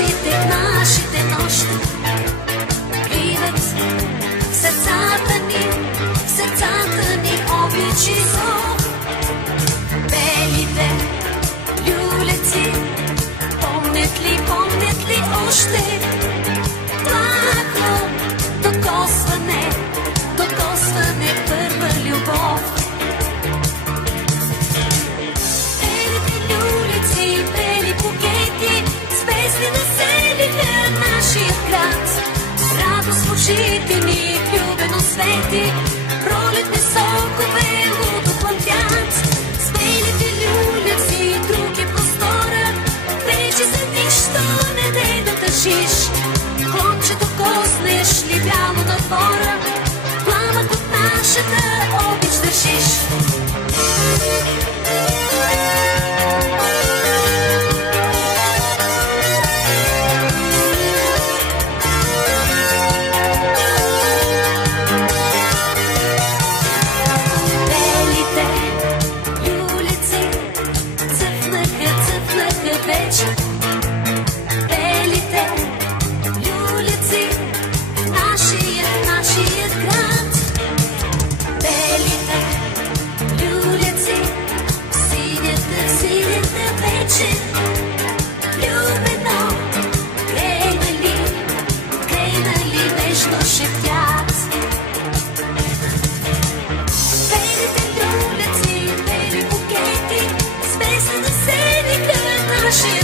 нашите нощи криват в сърцата ни обичи зов. Белите люлеци помнят ли още плахо докосване първа любов. Белите люлеци, бели букети с песни населиха нашия град. Радост в очите ни, влюбено свети, пролетни сокове лудо пламтят. С белите люлеци, други простора, вече за нищо не дей да тъжиш. Клончето коснеш ли бяло на двора, пламък от нашата обич държиш. Shit.